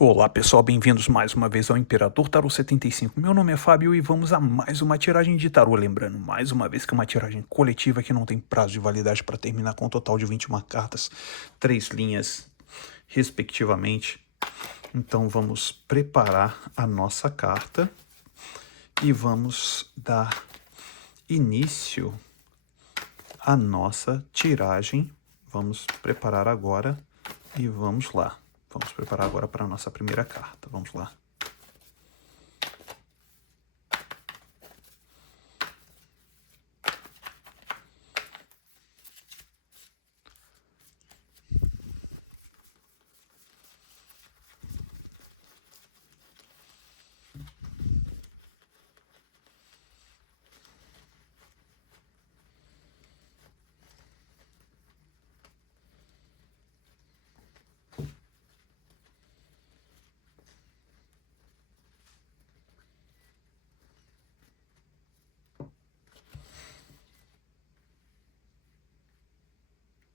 Olá pessoal, bem-vindos mais uma vez ao Imperador Tarô 75. Meu nome é Fábio e vamos a mais uma tiragem de tarô. Lembrando, mais uma vez que é uma tiragem coletiva que não tem prazo de validade para terminar, com um total de 21 cartas, 3 linhas, respectivamente. Então vamos preparar a nossa carta e vamos dar início à nossa tiragem. Vamos preparar agora e vamos lá. Vamos preparar agora para a nossa primeira carta. Vamos lá.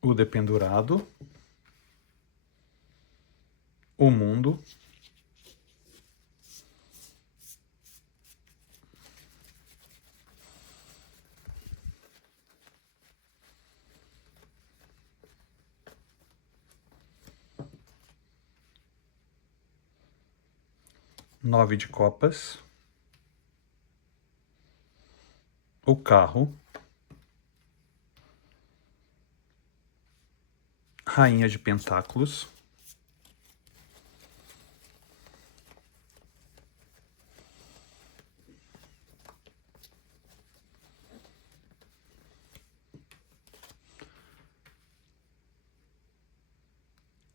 O dependurado, o mundo, nove de copas, o carro, rainha de pentáculos,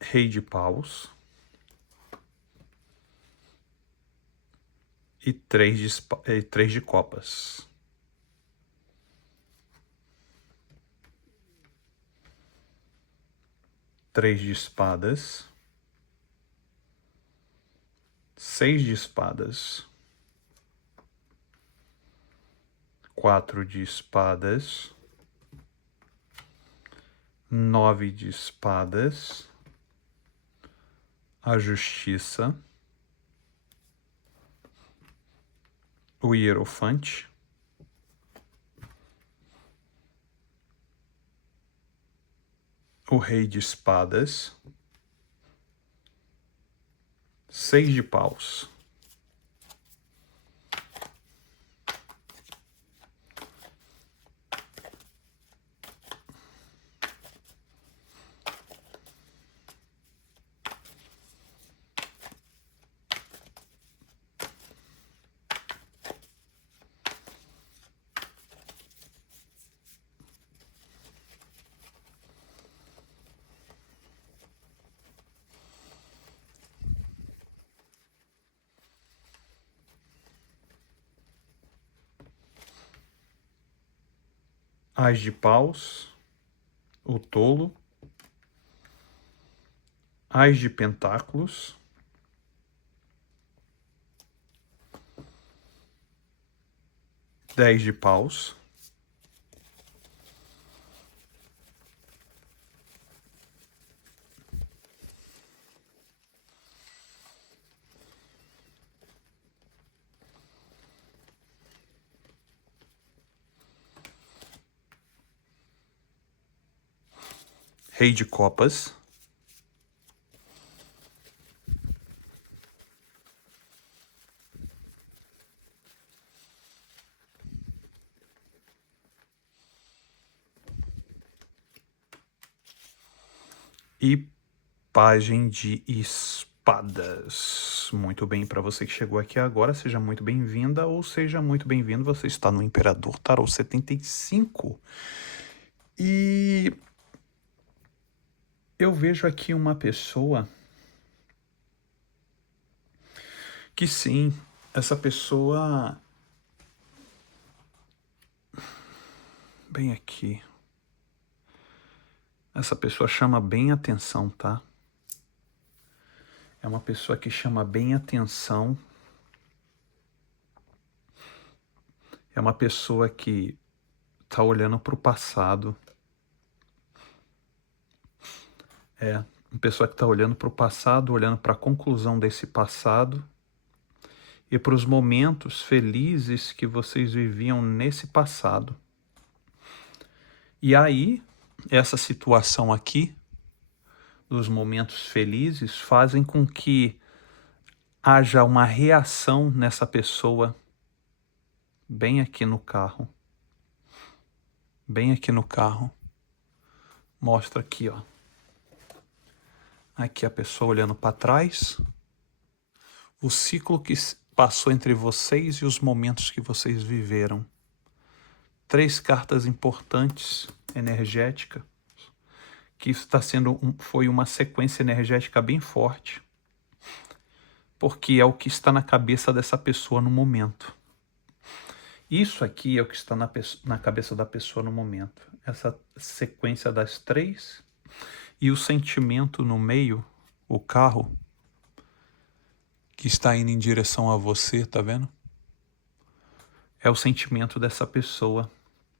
rei de paus e três de copas. Três de espadas, seis de espadas, quatro de espadas, nove de espadas, a justiça, o hierofante, o rei de espadas, seis de paus. As de paus, o tolo, as de pentáculos, dez de paus, rei de copas, e pajem de espadas. Muito bem, para você que chegou aqui agora, seja muito bem-vinda ou seja muito bem-vindo. Você está no Imperador Tarô 75. E eu vejo aqui uma pessoa que sim, essa pessoa... Bem aqui. Essa pessoa chama bem atenção, tá? É uma pessoa que chama bem atenção. É uma pessoa que tá olhando para o passado. Uma pessoa que está olhando para o passado, olhando para a conclusão desse passado e para os momentos felizes que vocês viviam nesse passado. E aí, essa situação aqui, dos momentos felizes, fazem com que haja uma reação nessa pessoa, bem aqui no carro. Bem aqui no carro. Mostra aqui, ó. Aqui a pessoa olhando para trás. O ciclo que passou entre vocês e os momentos que vocês viveram. 3 cartas importantes, energética, que isso está sendo foi uma sequência energética bem forte, porque é o que está na cabeça dessa pessoa no momento. Isso aqui é o que está na cabeça da pessoa no momento. Essa sequência das 3 e o sentimento no meio, o carro, que está indo em direção a você, tá vendo? É o sentimento dessa pessoa.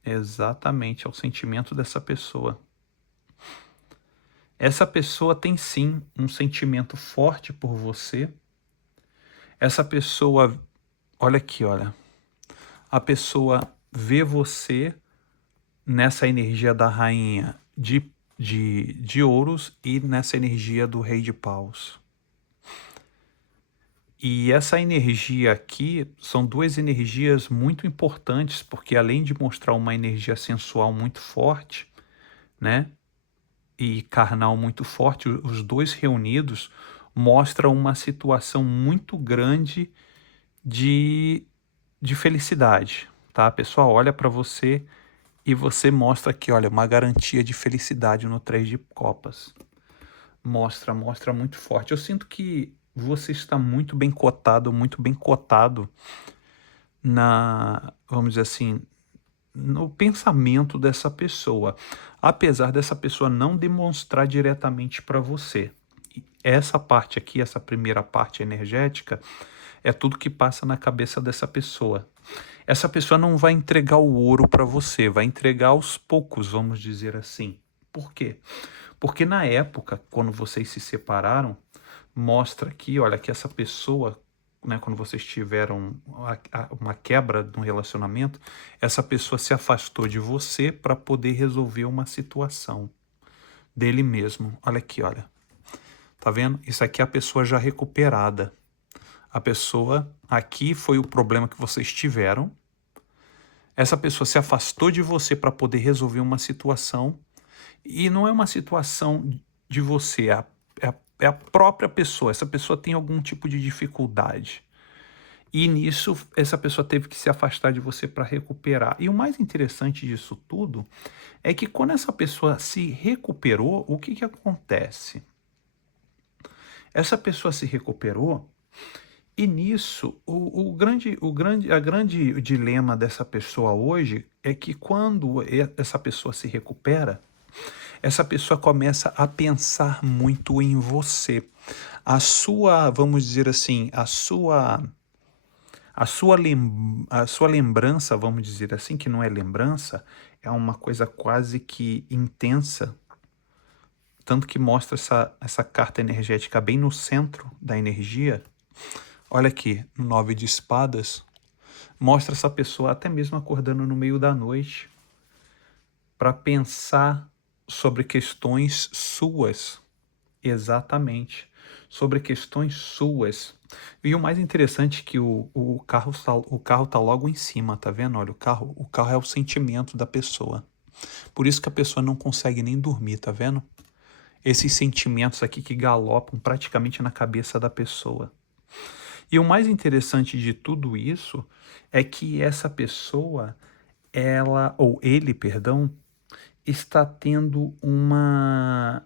Exatamente, é o sentimento dessa pessoa. Essa pessoa tem sim um sentimento forte por você. Essa pessoa, olha aqui, olha. A pessoa vê você nessa energia da rainha de ouros e nessa energia do rei de paus. E essa energia aqui são 2 energias muito importantes, porque além de mostrar uma energia sensual muito forte, né, e carnal muito forte, os 2 reunidos mostram uma situação muito grande de felicidade, tá? A pessoa olha para você e você mostra aqui, olha, uma garantia de felicidade no 3 de copas. Mostra muito forte. Eu sinto que você está muito bem cotado na, vamos dizer assim, no pensamento dessa pessoa, apesar dessa pessoa não demonstrar diretamente para você. Essa parte aqui, essa primeira parte energética, é tudo que passa na cabeça dessa pessoa. Essa pessoa não vai entregar o ouro para você, vai entregar aos poucos, vamos dizer assim. Por quê? Porque na época, quando vocês se separaram, mostra aqui, olha, que essa pessoa, né, quando vocês tiveram uma quebra no relacionamento, essa pessoa se afastou de você para poder resolver uma situação dele mesmo. Olha aqui, olha. Tá vendo? Isso aqui é a pessoa já recuperada. A pessoa, aqui foi o problema que vocês tiveram. Essa pessoa se afastou de você para poder resolver uma situação. E não é uma situação de você, é a própria pessoa. Essa pessoa tem algum tipo de dificuldade. E nisso, essa pessoa teve que se afastar de você para recuperar. E o mais interessante disso tudo é que quando essa pessoa se recuperou, o que acontece? Essa pessoa se recuperou e nisso, a grande dilema dessa pessoa hoje é que quando essa pessoa se recupera, essa pessoa começa a pensar muito em você. A sua, vamos dizer assim, a sua lembrança, vamos dizer assim, que não é lembrança, é uma coisa quase que intensa, tanto que mostra essa carta energética bem no centro da energia. Olha aqui, no 9 de espadas, mostra essa pessoa até mesmo acordando no meio da noite para pensar sobre questões suas. Exatamente. Sobre questões suas. E o mais interessante é que o carro tá logo em cima, tá vendo? Olha, o carro é o sentimento da pessoa. Por isso que a pessoa não consegue nem dormir, tá vendo? Esses sentimentos aqui que galopam praticamente na cabeça da pessoa. E o mais interessante de tudo isso é que essa pessoa, ela, ou ele, perdão, está tendo uma...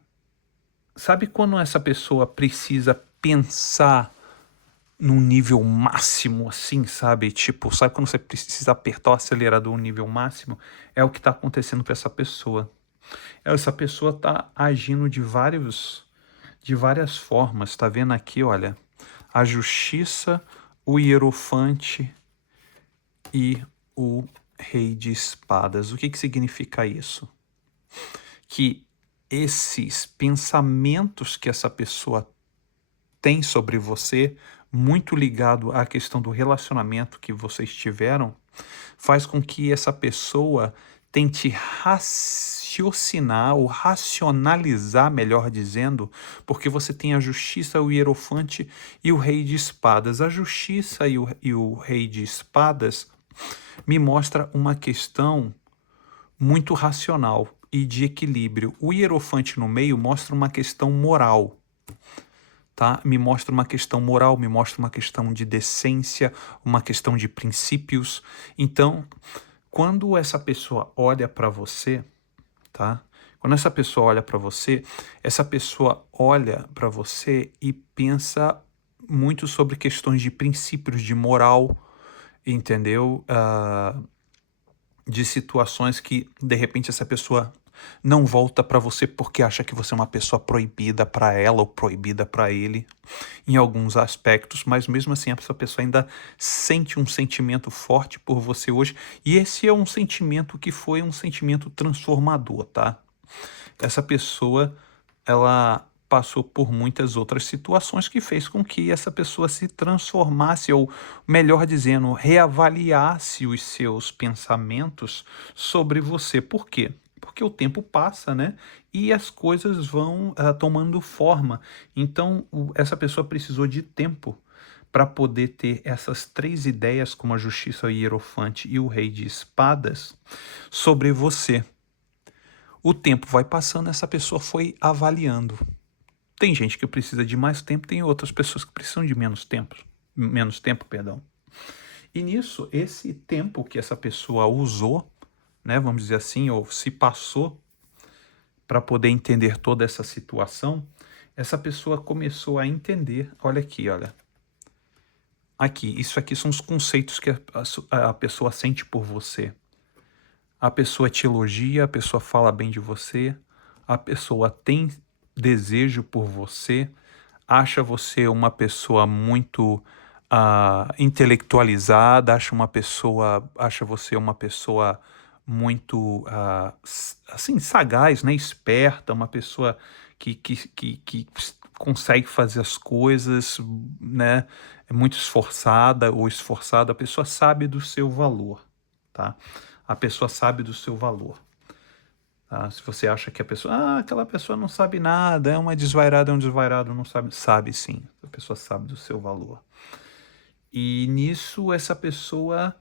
Sabe quando essa pessoa precisa pensar num nível máximo, assim, sabe? Tipo, sabe quando você precisa apertar o acelerador no nível máximo? É o que está acontecendo com essa pessoa. Essa pessoa está agindo de várias formas. Tá vendo aqui, olha? A justiça, o hierofante e o rei de espadas. O que significa isso? Que esses pensamentos que essa pessoa tem sobre você, muito ligado à questão do relacionamento que vocês tiveram, faz com que essa pessoa tente raciocinar ou racionalizar, melhor dizendo, porque você tem a justiça, o hierofante e o rei de espadas. A justiça e o rei de espadas me mostra uma questão muito racional e de equilíbrio. O hierofante no meio mostra uma questão moral, tá? Me mostra uma questão moral, me mostra uma questão de decência, uma questão de princípios. Então, quando essa pessoa olha para você, tá? Quando essa pessoa olha para você, essa pessoa olha para você e pensa muito sobre questões de princípios, de moral, entendeu? De situações que de repente essa pessoa não volta para você porque acha que você é uma pessoa proibida para ela ou proibida para ele em alguns aspectos, mas mesmo assim essa pessoa ainda sente um sentimento forte por você hoje, e esse é um sentimento que foi um sentimento transformador, tá? Essa pessoa, ela passou por muitas outras situações que fez com que essa pessoa se transformasse, ou melhor dizendo, reavaliasse os seus pensamentos sobre você. Por quê? Porque o tempo passa, né? E as coisas vão tomando forma. Então, essa pessoa precisou de tempo para poder ter essas três ideias, como a justiça, o hierofante e o rei de espadas, sobre você. O tempo vai passando, essa pessoa foi avaliando. Tem gente que precisa de mais tempo, tem outras pessoas que precisam de menos tempo, perdão. E nisso, esse tempo que essa pessoa usou, né, vamos dizer assim, ou se passou para poder entender toda essa situação, essa pessoa começou a entender, olha aqui, olha. Aqui, isso aqui são os conceitos que a pessoa sente por você. A pessoa te elogia, a pessoa fala bem de você, a pessoa tem desejo por você, acha você uma pessoa muito intelectualizada, acha você uma pessoa muito assim, sagaz, né? Esperta, uma pessoa que consegue fazer as coisas, né? É muito esforçada ou esforçada, a pessoa sabe do seu valor, tá? A pessoa sabe do seu valor. Tá? Se você acha que a pessoa, aquela pessoa não sabe nada, é uma desvairada, é um desvairado, não sabe, sabe sim, a pessoa sabe do seu valor. E nisso essa pessoa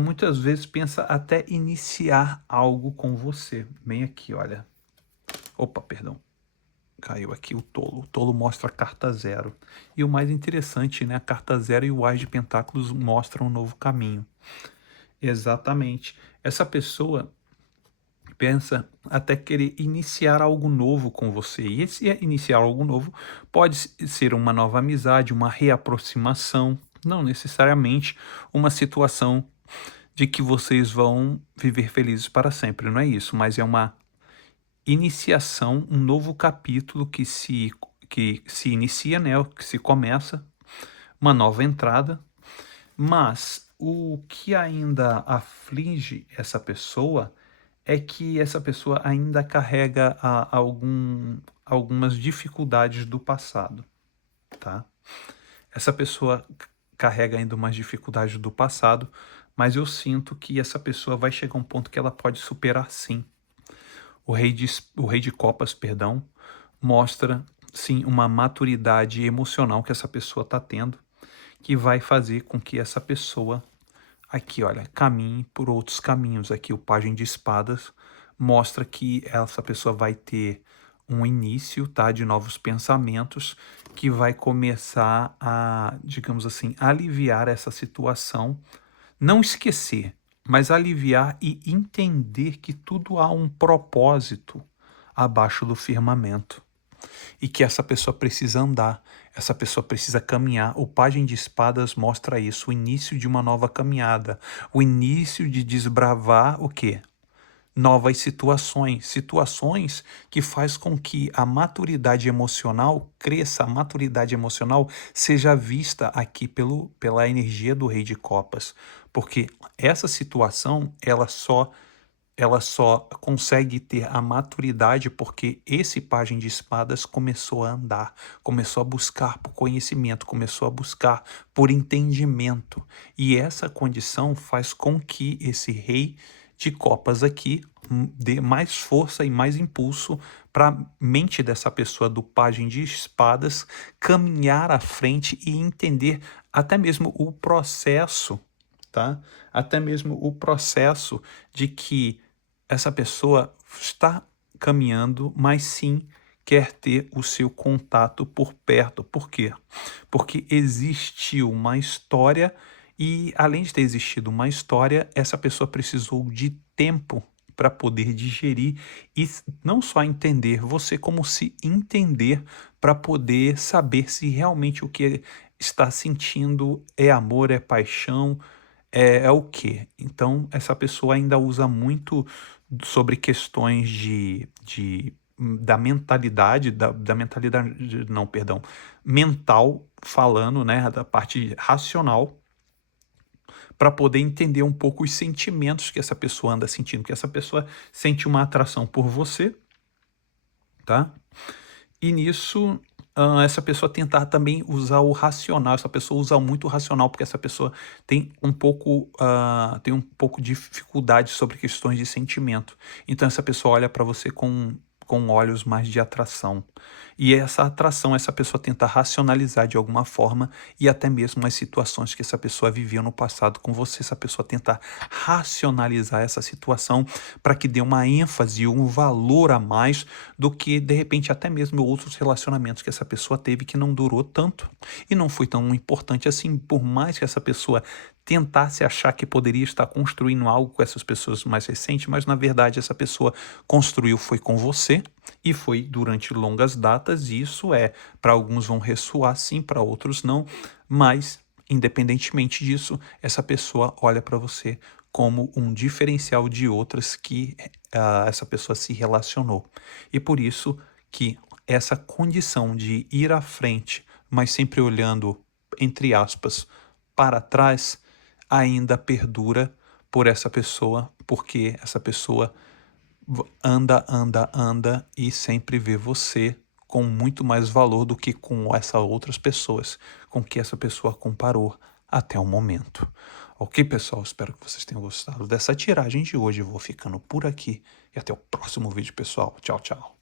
muitas vezes pensa até iniciar algo com você. Bem aqui, olha. Opa, perdão. Caiu aqui o tolo. O tolo mostra a carta 0. E o mais interessante, né? A carta 0 e o As de Pentáculos mostram um novo caminho. Exatamente. Essa pessoa pensa até querer iniciar algo novo com você. E esse iniciar algo novo pode ser uma nova amizade, uma reaproximação, não necessariamente uma situação de que vocês vão viver felizes para sempre, não é isso, mas é uma iniciação, um novo capítulo que se inicia, né, que se começa, uma nova entrada, mas o que ainda aflige essa pessoa é que essa pessoa ainda carrega algumas dificuldades do passado, tá? Essa pessoa carrega ainda umas dificuldades do passado, mas eu sinto que essa pessoa vai chegar a um ponto que ela pode superar sim. O rei de copas, perdão, mostra sim uma maturidade emocional que essa pessoa está tendo, que vai fazer com que essa pessoa aqui, olha, caminhe por outros caminhos. Aqui o pajem de espadas mostra que essa pessoa vai ter um início, tá, de novos pensamentos, que vai começar a, digamos assim, aliviar essa situação, não esquecer, mas aliviar e entender que tudo há um propósito abaixo do firmamento e que essa pessoa precisa andar, essa pessoa precisa caminhar. O pajem de espadas mostra isso, o início de uma nova caminhada, o início de desbravar o quê? Novas situações que faz com que a maturidade emocional cresça, a maturidade emocional seja vista aqui pela energia do Rei de Copas, porque essa situação, ela só ela só consegue ter a maturidade porque esse pajem de espadas começou a andar, começou a buscar por conhecimento, começou a buscar por entendimento. E essa condição faz com que esse rei de copas aqui dê mais força e mais impulso para a mente dessa pessoa do pajem de espadas caminhar à frente e entender até mesmo o processo, tá? Até mesmo o processo de que essa pessoa está caminhando, mas sim quer ter o seu contato por perto. Por quê? Porque existiu uma história e, além de ter existido uma história, essa pessoa precisou de tempo para poder digerir e não só entender você, como se entender para poder saber se realmente o que está sentindo é amor, é paixão, é o quê? Então, essa pessoa ainda usa muito sobre questões da mentalidade, da mentalidade, não, perdão, mental, falando, né, da parte racional, para poder entender um pouco os sentimentos que essa pessoa anda sentindo, que essa pessoa sente uma atração por você, tá? E nisso, essa pessoa tentar também usar o racional, essa pessoa usa muito o racional, porque essa pessoa tem um pouco de dificuldade sobre questões de sentimento. Então essa pessoa olha para você com olhos mais de atração. E essa atração, essa pessoa tenta racionalizar de alguma forma e até mesmo as situações que essa pessoa viveu no passado com você, essa pessoa tenta racionalizar essa situação para que dê uma ênfase, um valor a mais do que, de repente, até mesmo outros relacionamentos que essa pessoa teve que não durou tanto e não foi tão importante assim, por mais que essa pessoa tentasse achar que poderia estar construindo algo com essas pessoas mais recentes, mas na verdade essa pessoa construiu foi com você e foi durante longas datas, e isso para alguns vão ressoar sim, para outros não, mas independentemente disso, essa pessoa olha para você como um diferencial de outras que essa pessoa se relacionou. E por isso que essa condição de ir à frente, mas sempre olhando, entre aspas, para trás, ainda perdura por essa pessoa, porque essa pessoa anda, anda, anda e sempre vê você com muito mais valor do que com essas outras pessoas com que essa pessoa comparou até o momento. Ok, pessoal? Espero que vocês tenham gostado dessa tiragem de hoje. Eu vou ficando por aqui e até o próximo vídeo, pessoal. Tchau, tchau.